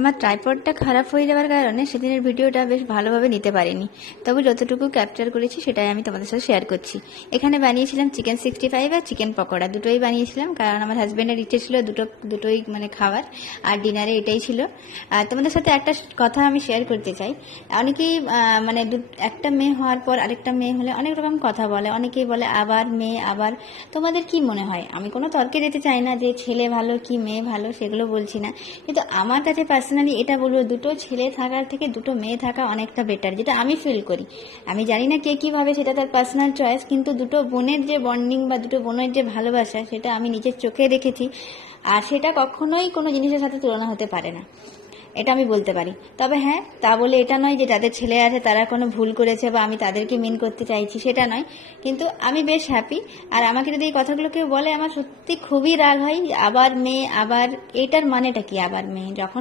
আমার ট্রাইপডটা খারাপ হয়ে যাওয়ার কারণে সেদিনের ভিডিওটা বেশ ভালোভাবে নিতে পারিনি, তবে যতটুকু ক্যাপচার করেছি সেটাই আমি তোমাদের সাথে শেয়ার করছি। এখানে বানিয়েছিলাম চিকেন 65 আর চিকেন পকোড়া, দুটোই বানিয়েছিলাম কারণ আমার হাজব্যান্ডের ইচ্ছে ছিল দুটোই মানে খাবার, আর ডিনারে এটাই ছিল। আর তোমাদের সাথে একটা কথা আমি শেয়ার করতে চাই। অনেকেই মানে একটা মেয়ে হওয়ার পর আরেকটা মেয়ে হলে অনেক রকম কথা বলে, অনেকেই বলে আবার মেয়ে আবার। তোমাদের কি মনে হয়? আমি কোনো তর্কে যেতে চাই না যে ছেলে ভালো কি মেয়ে ভালো, সেগুলো বলছি না, কিন্তু আমার কাছে পার্সোনালি এটা বলবো, দুটো ছেলে থাকার থেকে দুটো মেয়ে থাকা অনেকটা বেটার, যেটা আমি ফিল করি। আমি জানি না কে কীভাবে, সেটা তার পার্সোনাল চয়েস, কিন্তু দুটো বোনের যে বন্ডিং বা দুটো বোনের যে ভালোবাসা, সেটা আমি নিজের চোখে দেখেছি, আর সেটা কখনোই কোনো জিনিসের সাথে তুলনা হতে পারে না, এটা আমি বলতে পারি। তবে হ্যাঁ, তা বলে এটা নয় যে যাদের ছেলে আছে তারা কোনো ভুল করেছে বা আমি তাদেরকে মিন করতে চাইছি, সেটা নয়। কিন্তু আমি বেশ হ্যাপি। আর আমাকে যদি এই কথাগুলো কেউ বলে, আমার সত্যি খুবই রাগ হয়। আবার মেয়ে আবার, এটার মানেটা কি? আবার মেয়ে, যখন